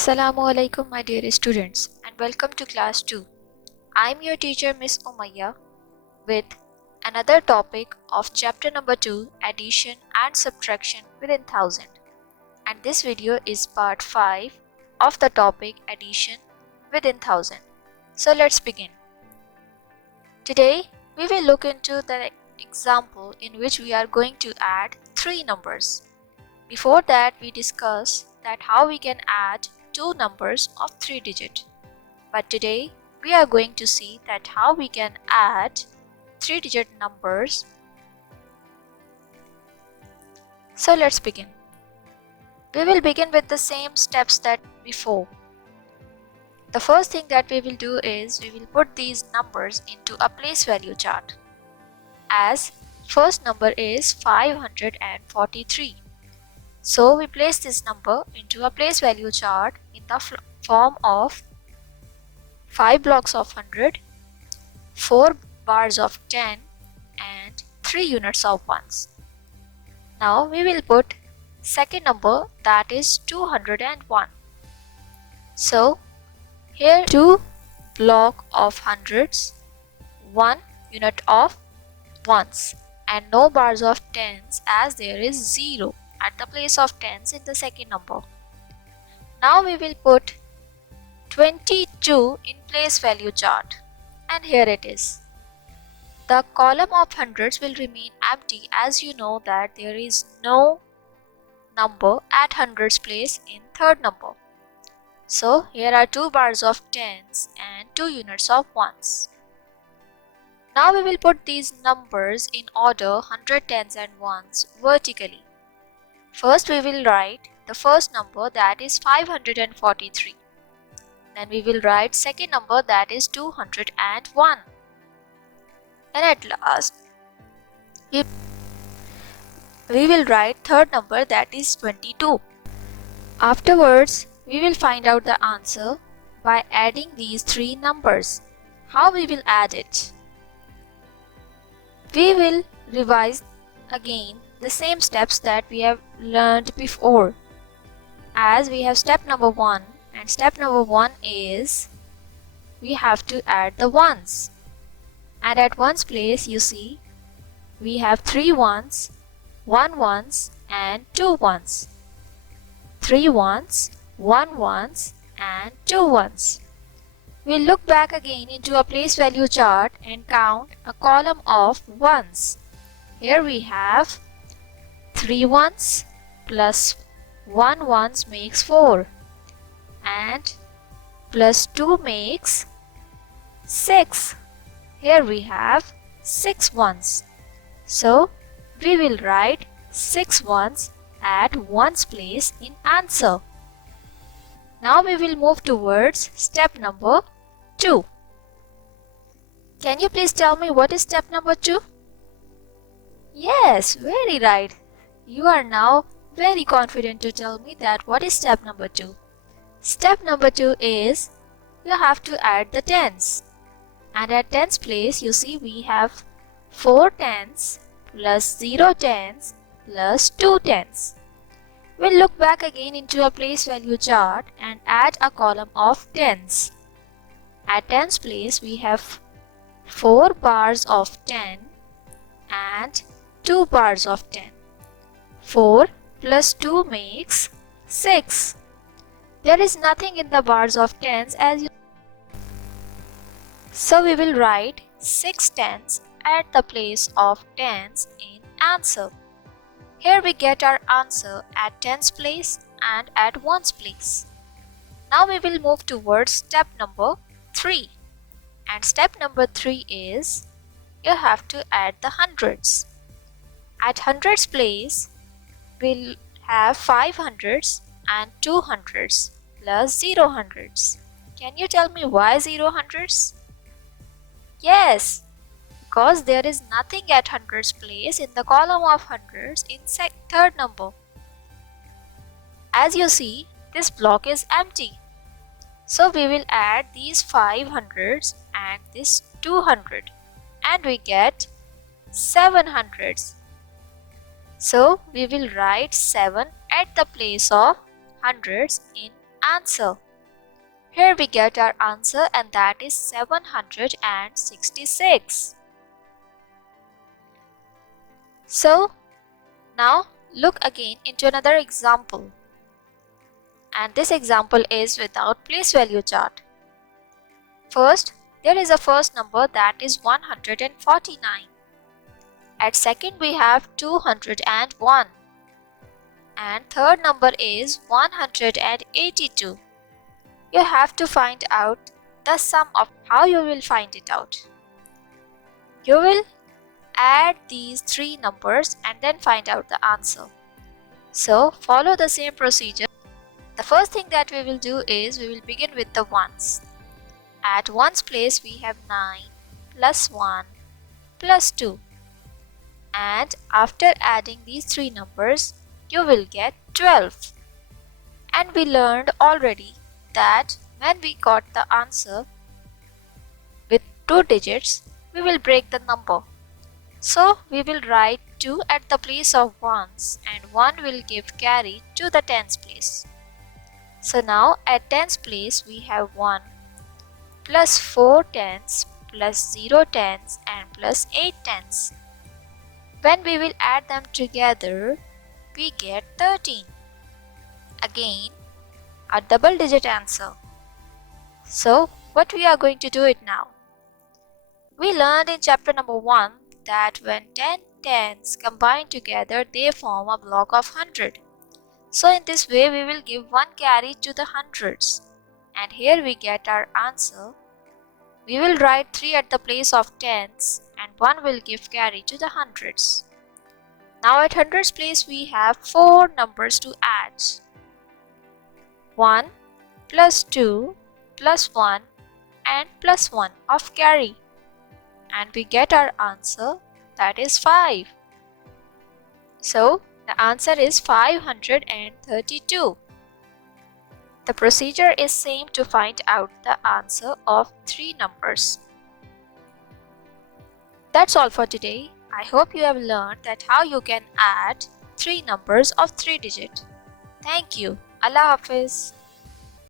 Assalamu alaikum my dear students and welcome to class 2. I am your teacher Miss Umaiya with another topic of chapter number 2, addition and subtraction within 1000, and this video is part 5 of the topic addition within 1000. So let's begin. Today we will look into the example in which we are going to add 3 numbers. Before that we discuss that how we can add 2 numbers of 3 digit. But today we are going to see that how we can add 3 digit numbers. So let's begin. We will begin with the same steps that before. The first thing that we will do is we will put these numbers into a place value chart. As first number is 543. So we place this number into a place value chart in the form of 5 blocks of 100, 4 bars of 10 and 3 units of ones. Now we will put second number, that is 201. So here 2 block of hundreds, 1 unit of ones and no bars of tens as there is 0 at the place of tens in the second number. Now we will put 22 in place value chart, and here it is. The column of hundreds will remain empty as you know that there is no number at hundreds place in third number. So here are 2 bars of tens and 2 units of ones. Now we will put these numbers in order 100, tens and ones vertically. First we will write the first number, that is 543. Then we will write second number, that is 201. Then at last we will write third number, that is 22. Afterwards we will find out the answer by adding these 3 numbers. How we will add it? We will revise again the same steps that we have learned before, as we have step number 1, and step number 1 is we have to add the ones, and at ones place you see we have 3 ones, 1 ones and 2 ones, 3 ones, 1 ones and 2 ones. We'll look back again into a place value chart and count a column of ones. Here we have 3 ones plus 1 ones makes 4 and plus 2 makes 6. Here we have 6 ones. So we will write 6 ones at ones place in answer. Now we will move towards step number 2. Can you please tell me what is step number 2? Yes, very right. You are now very confident to tell me that what is step number 2. Step number 2 is you have to add the tens. And at tens place you see we have 4 tens plus 0 tens plus 2 tens. We'll look back again into a place value chart and add a column of tens. At tens place we have 4 bars of 10 and 2 bars of 10. 4 plus 2 makes 6. There is nothing in the bars of tens as you. So we will write 6 tens at the place of tens in answer. Here we get our answer at tens place and at ones place. Now we will move towards step number 3. And step number 3 is you have to add the hundreds. At hundreds place we'll have 5 hundreds and 2 hundreds plus 0 hundreds. Can you tell me why 0 hundreds? Yes, because there is nothing at hundreds place in the column of hundreds in third number. As you see, this block is empty. So we will add these 5 hundreds and this 200 and we get 7 hundreds. So we will write 7 at the place of hundreds in answer. Here we get our answer, and that is 766. So now look again into another example. And this example is without place value chart. First, there is a first number that is 149. At second we have 201. And third number is 182. You have to find out the sum of how you will find it out. You will add these three numbers and then find out the answer. So follow the same procedure. The first thing that we will do is we will begin with the ones. At ones place we have 9 plus 1 plus 2. And after adding these three numbers, you will get 12. And we learned already that when we got the answer with 2 digits, we will break the number. So we will write 2 at the place of ones and 1 will give carry to the tens place. So now at tens place we have 1 plus 4 tens plus 0 tens and plus 8 tens. When we will add them together, we get 13. Again, a double digit answer. So what we are going to do it now? We learned in chapter number 1 that when 10 tens combine together, they form a block of 100. So in this way, we will give 1 carry to the hundreds. And here we get our answer. We will write 3 at the place of tens and 1 will give carry to the hundreds. Now at hundreds place, we have 4 numbers to add. 1 plus 2 plus 1 and plus 1 of carry. And we get our answer, that is 5. So the answer is 532. The procedure is same to find out the answer of 3 numbers. That's all for today. I hope you have learned that how you can add 3 numbers of 3 digit. Thank you. Allah Hafiz.